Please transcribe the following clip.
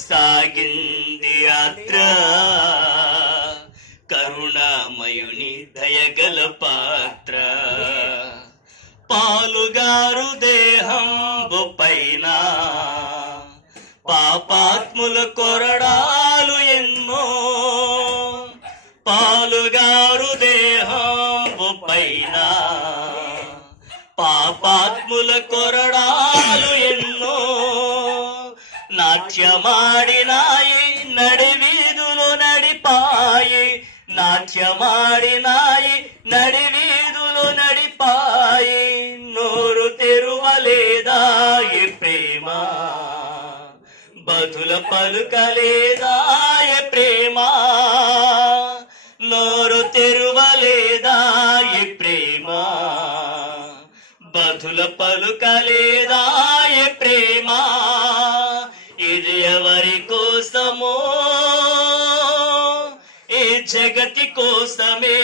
సాగింది యాత్ర కరుణామయుని దయగల పాత్ర పాలుగారు దేహంబు పైన పాపాత్ముల కొరడాలు ఎన్నో పాలుగారు దేహంబు పైన పాపాత్ముల కొరడాలు ఎన్నో నాట్యమాడినాయి నడివీధులు నడిపాయి నాట్యమాడినాయి నడివీధులు నడిపాయి నోరు తెరువలేదా ఈ ప్రేమ బదుల పలుకలేదా ఈ ప్రేమ నోరు తెరువలేదా ఈ ప్రేమ బదుల పలుకలేదా ఈ ప్రేమ ఇది ఎవరి కోసమో ఈ జగతి కోసమే